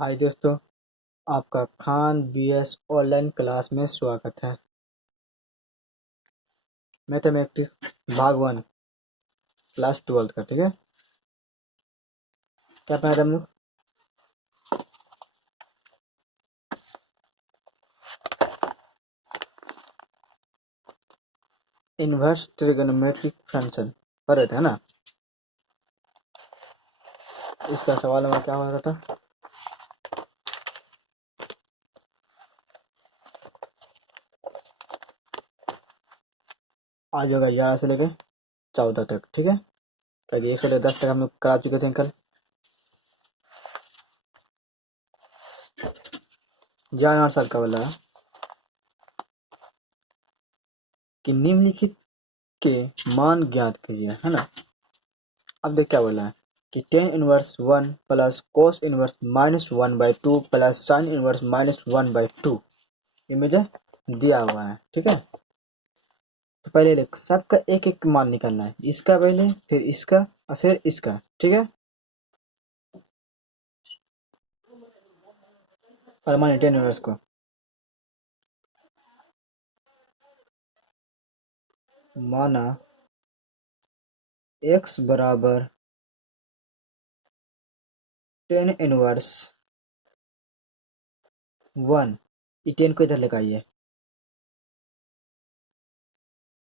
हाय दोस्तों, आपका Khan BS online class में स्वागत है। मैथमेटिक्स भाग 1 क्लास 12 का। ठीक है, क्या पढ़ा था हम लोग? इनवर्स ट्रिगोनोमेट्रिक फंक्शन पढ़ रहे थे, है ना। इसका सवाल हमारा क्या हो रहा था? आज होगा 11 से लेकर 14 तक। ठीक है, कभी 1 से लेकर 10 तक हम लोग करा चुके थे कल। 11 साल का बोला कि निम्नलिखित के मान ज्ञात कीजिए, है ना। अब देख क्या बोला है कि tan inverse 1 plus cos inverse -1/2 plus sine inverse -1/2 ये मुझे दिया हुआ है। ठीक है, तो पहले लिख, सबका एक एक मान निकालना है। इसका पहले, फिर इसका और फिर इसका। ठीक है, और मान टेन इनवर्स को माना x बराबर टेन इनवर्स 1। ये 10 को इधर लेकर आइए।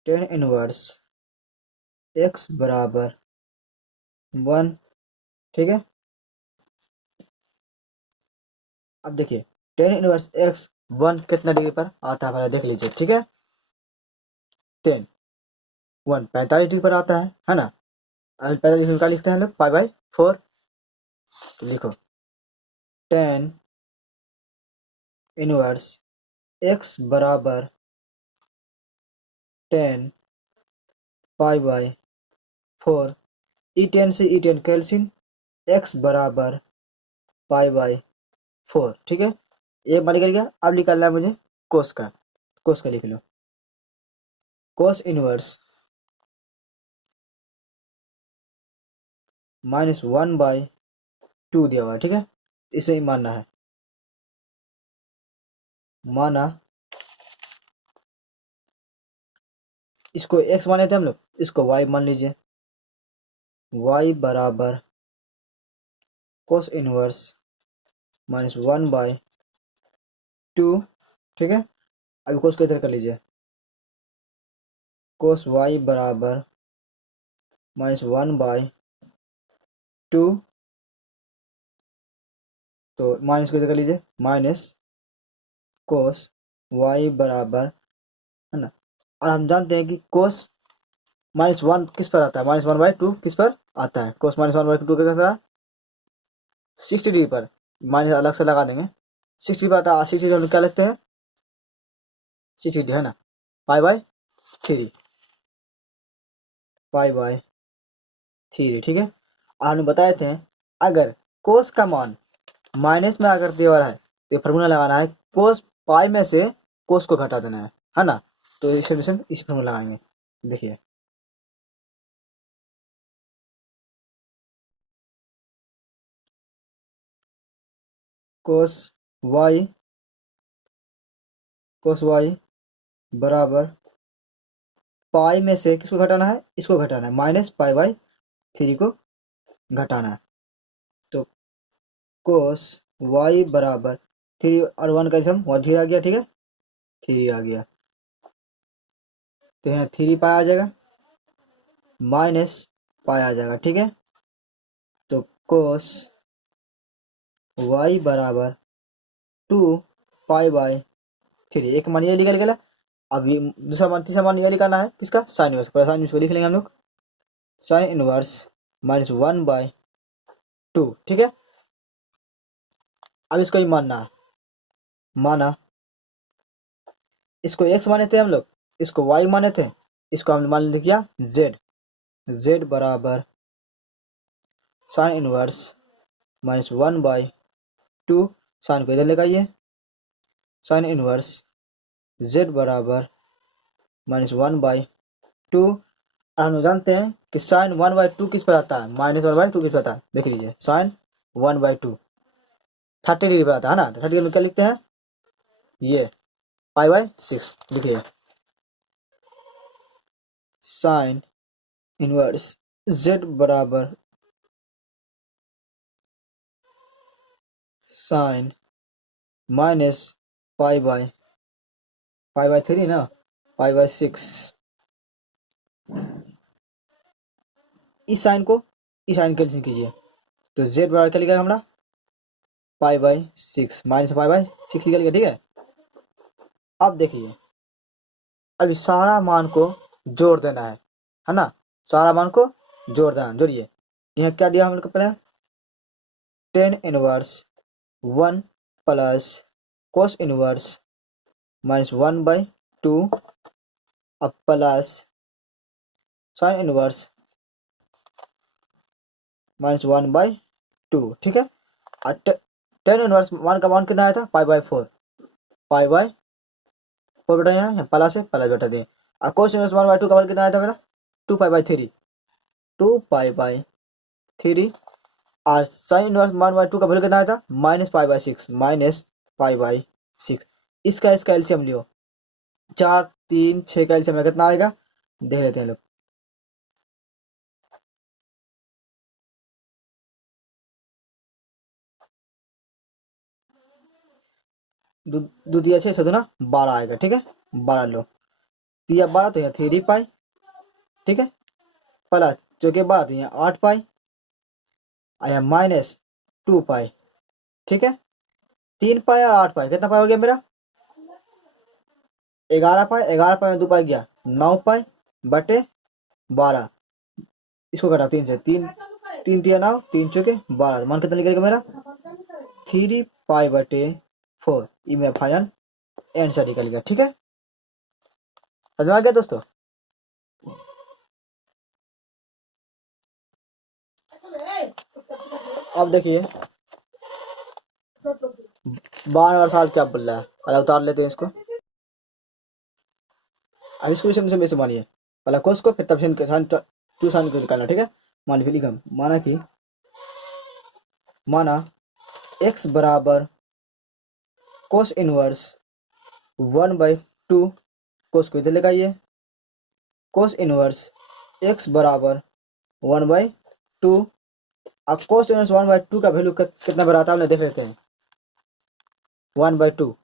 टेन इनवर्स x बराबर 1। ठीक है, अब देखिए टेन इनवर्स x 1 कितना डिग्री पर आता है पहले देख लीजिए। ठीक है, 10 1 45 डिग्री पर आता है ना। अब 45 डिग्री का लिखते हैं लोग पाई/4। तो लिखो टेन इनवर्स x बराबर 10 पाई/4। E10 से E10 कैल्सिन x बराबर पाई/4। ठीक है, एक बार निकल गया। अब निकालना है मुझे कोस का। कोस का लिख लो, कोस इनवर्स -1/2 दिया हुआ है। ठीक है, इसे ही मानना है। माना इसको x माने थे हम लोग, इसको y मान लीजिए। y बराबर कोस इनवर्स -1/2। ठीक है, अभी कोस को इधर कर लीजिए। कोस y बराबर -1/2। तो माइनस को इधर कर लीजिए, माइनस कोस y बराबर, है ना। और हम जानते हैं कि कोस -1 किस पर आता है? -1/2 किस पर आता है? कोस -1/2 किस पर? 60 डिग्री पर। माइनस अलग से लगा देंगे। 60 पर आता है। 60 हम क्या लिखते हैं? 60 है ना, पाई/3। पाई/3। ठीक है, और हम बताए थे अगर कोस का मान माइनस में अगर दिया है तो फॉर्मूला लगाना है, कोस पाई में से कोस को घटा देना है ना। तो इस फॉर्मूला लगाएंगे। देखिए कोस y बराबर पाई में से किसको घटाना है? इसको घटाना है, -पाई/3 को घटाना है। तो कोस y बराबर 3 और 1 का सम 1 3 आ गया। ठीक है, 3 आ गया। तो यहाँ 3 पाई आ जाएगा, माइनस पाई आ जाएगा। ठीक है, तो कोस y बराबर 2 पाई/3। एक मान ये निकल गया। अब ये दूसरा मान, तीसरा मान ये निकालना है किसका? Sine inverse. साइन इनवर्स को लिख लेंगे हम लोग, साइन इनवर्स -1/2। ठीक है, अब इसको ही मानना है। माना इसको x माने थे हम लोग, इसको y माने थे, इसको हमने मान लिया z बराबर साइन इनवर्स -1/2। साइन को इधर लेकर आइए। साइन इनवर्स z बराबर -1/2। हम जानते हैं कि साइन 1/2 किस पर आता है? -1/2 किस पर आता है? देख लीजिए, साइन 1/2 30 डिग्री पर आता है ना, 30 डिग्री में क्या लिखते हैं, ये π/6 लिखिए। साइन इनवर्स z बराबर साइन माइनस π/3 ना, π/6। इस साइन कैंसिल कीजिए, तो z बराबर क्या लिखा हमारा, π/6 माइनस π/6 निकल गया, ठीक है। अब देखिए, अब इस सारा मान को जोड़ देना है ना, सारा मान को जोड़ देना, जोड़िए। यहाँ क्या दिया हम लोग को पहले, tan inverse 1 plus cos inverse -1/2 अब प्लस साइन इनवर्स -1/2, ठीक है। और टेन इनवर्स वन का मान कितना आया था, π/4, π/4 बेटा, यहाँ प्लस है, प्लस बेटा दिए। और कोस इनवर्स 1/2 का मान कितना आया था मेरा, 2π/3, 2π/3। और साइन इनवर्स 1/2 का वैल्यू कितना आया था, -π/6, -π/6। इसका एलसीएम लियो, 4 3 6 का एलसीएम कितना आएगा, देख लेते हैं लोग। दो दिया 6 सदुना 12 आएगा, ठीक है। 12 लो, दिया 12 तो यहाँ 3π, ठीक है, प्लस जो कि 12 तो यहाँ 8π, आया -2π, ठीक है। 3π और 8π कितना पाई हो गया मेरा, 11π, 11π में 2π गया 9π बटे 12। इसको घटा 3 से, 3 3 दिया 9, 3 चौके 12, मान कितना निकलेगा मेरा, 3π/4। ये मेरा फाइनल आंसर निकल गया, ठीक है। समझ में आ गया दोस्तों। अब देखिए 12 साल क्या बोल रहा है, पहले उतार लेते हैं इसको। अब इसको इसे मानिए, पहले कोस को, फिर तब टू साइन को निकालना, ठीक है। मान फिर लिखा, माना x बराबर कोस इनवर्स 1/2, कोस को इधर लगाइए, कोस इनवर्स x बराबर 1/2। अब कोस इनवर्स 1/2 का वैल्यू कितना बराबर आता है देख लेते हैं, 1/2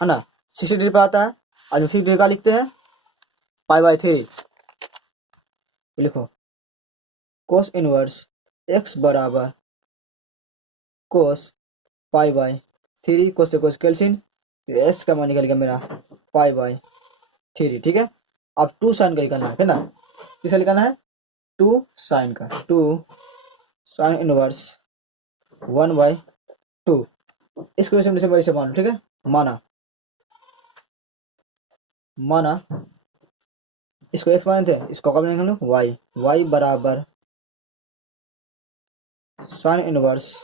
है ना, 60 डिग्री पर आता है। और 60 डिग्री का लिखते हैं π/3, लिखो कोस इनवर्स x बराबर कोस π/3, कोस से कोस कैल्सियन, s का मान निकल गया मेरा π/3, ठीक है। अब 2 साइन का निकालना है ना, किसका निकालना है, 2 साइन का, 2 साइन इनवर्स 1/2। इसको वैसे मान लो, ठीक है। माना इसको x मानते थे, इसको कब निकाल लो, y बराबर साइन इनवर्स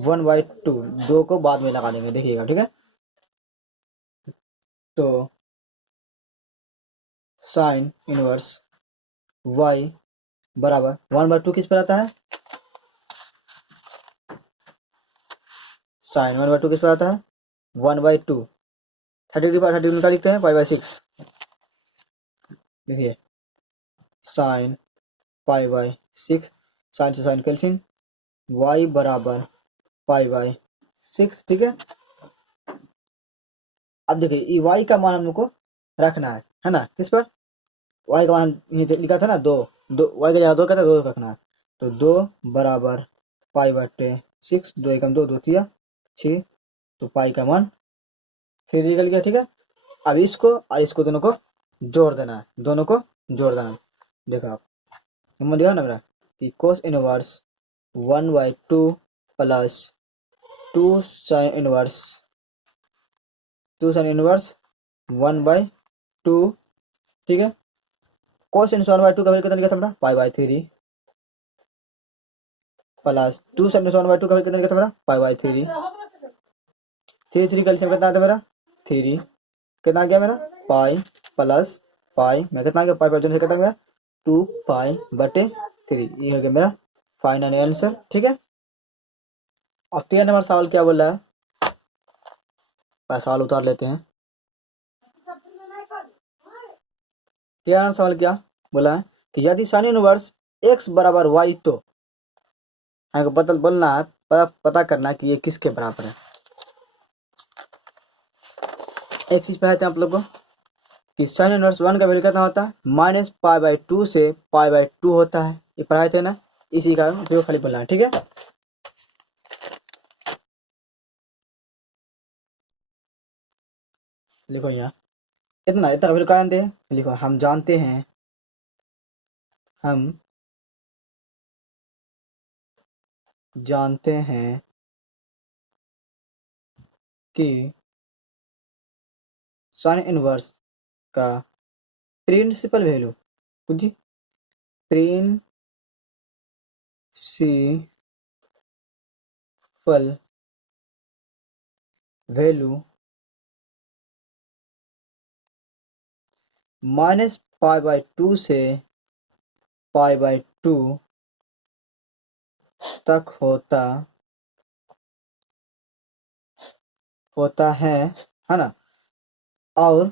1/2, 2 को बाद में लगा देंगे, देखिएगा, ठीक है। तो साइन इनवर्स y बराबर 1/2 किस पर आता है, साइन 1/2 किस पर आता है, 1/2। 30 डिग्री पर 30 डिग्री का लिखते हैं π/6, देखिए साइन π/6, साइन से साइन कैल्सियन, y बराबर π/6, ठीक है। अब देखिए y का मान हम लोग को रखना है ना, किस पर, y का मान लिखा था ना 2, y का जगह 2 का था, 2 रखना है। तो 2 बराबर π/6, 2 एकम 2, 2 तिया 6, तो पाई का मान 3 निकल गया, ठीक है। अब इसको और इसको दोनों को जोड़ देना है, दोनों को जोड़ देना है। देखो आप नंबर दिया ना मेरा, कि cos inverse 1/2 plus 2 sine inverse 1/2, ठीक है। कोस इनवर्स 1/2 का वैल्यू कितना निकला था मेरा, π/3 प्लस 2 साइन इनवर्स 1/2 का वैल्यू कितना निकला था मेरा, π/3। 3 का एलसीएम कितना आता है मेरा, 3, कितना आ गया मेरा, पाई प्लस पाई में कितना आ गया, पाई दोनों से कितना गया, 2π/3। ये हो गया मेरा फाइनल आंसर, ठीक है। और 13 नंबर सवाल क्या बोला है, पहले सवाल उतार लेते हैं। 13 नंबर सवाल क्या बोला है कि यदि साइन इनवर्स x बराबर y तो हमको बदल बोलना है, पता करना है कि ये किसके बराबर है। एक चीज पढ़ाते हैं आप लोग को कि साइन इनवर्स 1 का वैल्यू कितना होता है, -π/2 से π/2 होता है, ये पढ़ाए थे ना, इसी का उपयोग खाली बोलना है, ठीक है। लिखो यहाँ इतना इतना वैल्यू क्या जानते हैं, लिखो हम जानते हैं, हम जानते हैं कि साइन इनवर्स का प्रिंसिपल वैल्यू कुछ प्रिंसिपल वैल्यू -π/2 से π/2 तक होता है ना। और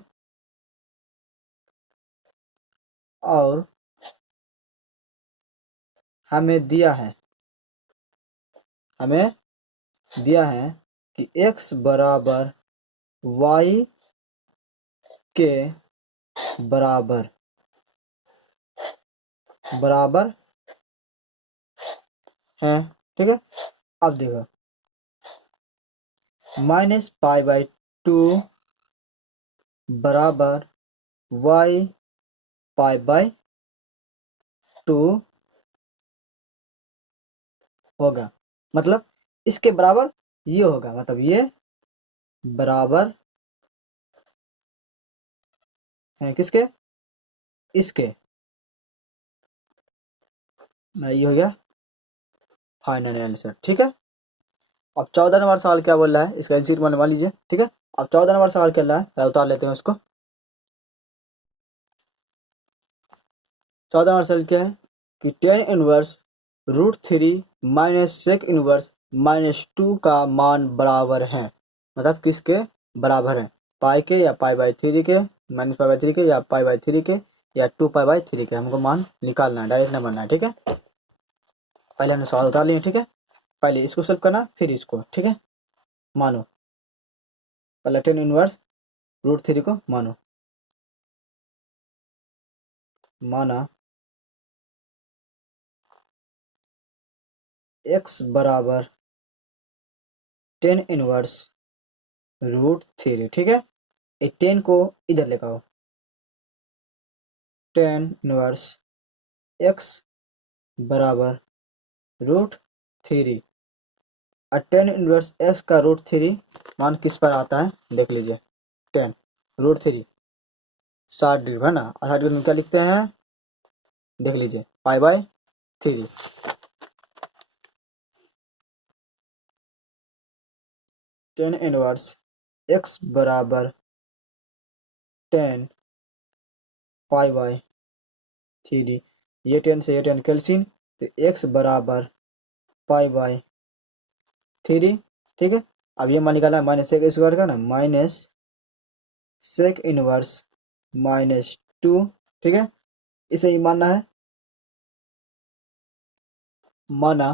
हमें दिया है कि x बराबर y के बराबर है, ठीक है। अब देखो -π/2 बराबर y π/2 होगा, मतलब इसके बराबर ये होगा, मतलब ये बराबर है किसके, इसके। ये हो गया फाइनल आंसर, ठीक है। अब 14 नंबर सवाल क्या बोल रहा है, इसका आंसर मान लीजिए, ठीक है। अब 14 नंबर सवाल क्या रहा है, उतार लेते हैं उसको। 14 नंबर सवाल क्या है कि tan inverse √3 minus sec inverse -2 का मान बराबर है, मतलब किसके बराबर है, पाई के या π/3 के, -π/3 के या π/3 के या 2π/3 के, हमको मान निकालना है, डायरेक्ट नंबर ना, ठीक है। पहले हमने सवाल उतार लिए, ठीक है। पहले इसको सॉल्व करना फिर इसको, ठीक है। मानो पहले टेन इनवर्स √3 को माना x बराबर टेन इनवर्स √3, ठीक है। ये 10 को इधर लेकर आओ, टेन इनवर्स x बराबर √3 और टेन इनवर्स x का √3 मान किस पर आता है देख लीजिए, 10 √3 60 है ना, 60 में क्या लिखते हैं देख लीजिए, π/3। टेन इनवर्स x बराबर 10 π/3, ये 10 से ये 10 कैल्सियम, तो x बराबर π/3, ठीक है। अब ये मान निकाला है -sec² का ना, माइनस सेक इनवर्स -2, ठीक है। इसे ही मानना है, माना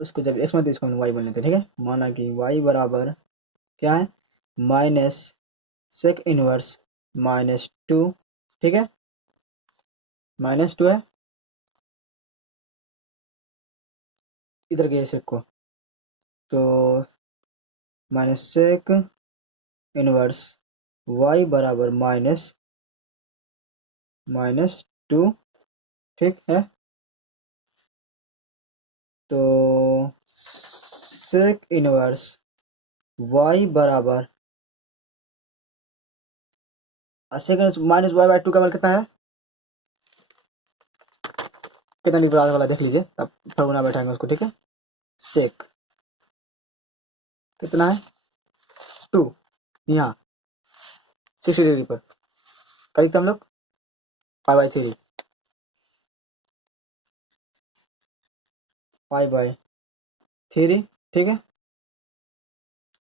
उसको जब x में तो इसको हम y बोल लेते हैं, ठीक है। माना कि y बराबर क्या है, माइनस सेक इनवर्स -2, ठीक है, -2 है, इधर गए सेक को, तो माइनस सेक इनवर्स y बराबर -2, ठीक है। तो सेक इनवर्स y बराबर सेक -y/2 का मान कितना है, कितना डिग्री वाला देख लीजिए, तब फॉर्मूला बैठाएंगे उसको, ठीक है। सेक कितना है 2, यहाँ 60 डिग्री पर करीब हम लोग π/3, पाई बाई 3, ठीक है।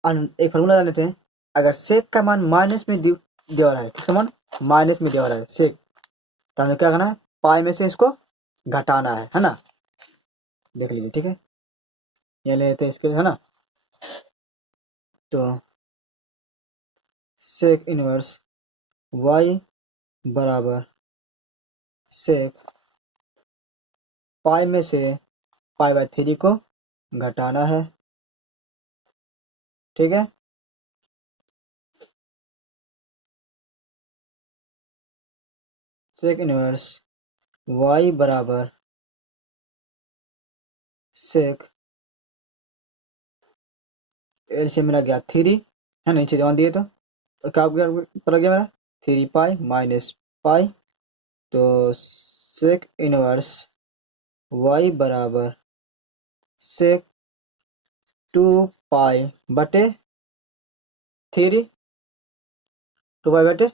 एक फार्मूला जान लेते हैं, अगर सेक का मान माइनस में दिया रहा है, किसका मान माइनस में दिया रहा है सेक, तो हमें क्या करना है, पाई में से इसको घटाना है ना। देख लीजिए, ठीक है, ये ले लेते हैं इसके, है ना। तो सेक इनवर्स वाई बराबर सेक पाई में से पाई बाई 3 को घटाना है, ठीक है। सेक इनवर्स वाई बराबर सेक एलसीएम मेरा गया 3 है, नीचे जमा दिए तो क्या पड़ गया मेरा 3 पाई माइनस पाई। तो सेक इनवर्स वाई बराबर सेक 2 पाई बटे 3, 2 पाई बटे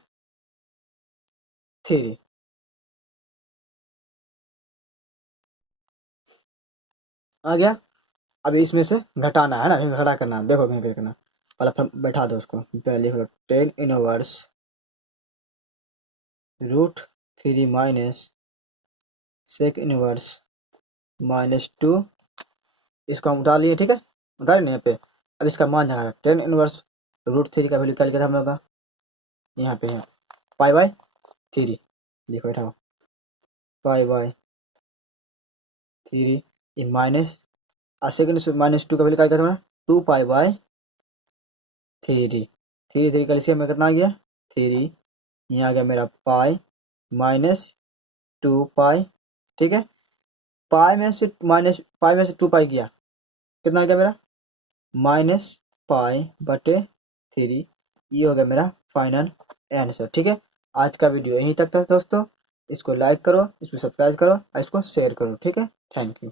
3 आ गया। अब इसमें से घटाना है ना, घटा करना है, देखो कहीं करना, पहले बैठा दो उसको, पहले लिख लो 10 इनवर्स √3 माइनस सेक इनवर्स -2, इसको हम उतार लिए, ठीक है, उतारे ना यहाँ पे। अब इसका मान जाएगा 10 इनवर्स √3 का वैल्यू कैलकुलेट हम लोग का यहाँ पे है पाई बाई 3, देखो बैठा पाई बाई 3, ये माइनस सेकंड -2 का वैल्यू कैलकुलेट करना 2 पाई बाई 3, 3 का लिखिए, में कितना आ गया 3, यहाँ आ गया मेरा पाई -2 पाई, ठीक है। पाई में से 2 पाई गया, कितना आ गया मेरा -पाई बटे 3, ये हो गया मेरा फाइनल आंसर, ठीक है। आज का वीडियो यहीं तक था दोस्तों, इसको लाइक करो, इसको सब्सक्राइब करो और इसको शेयर करो, ठीक है। Thank you.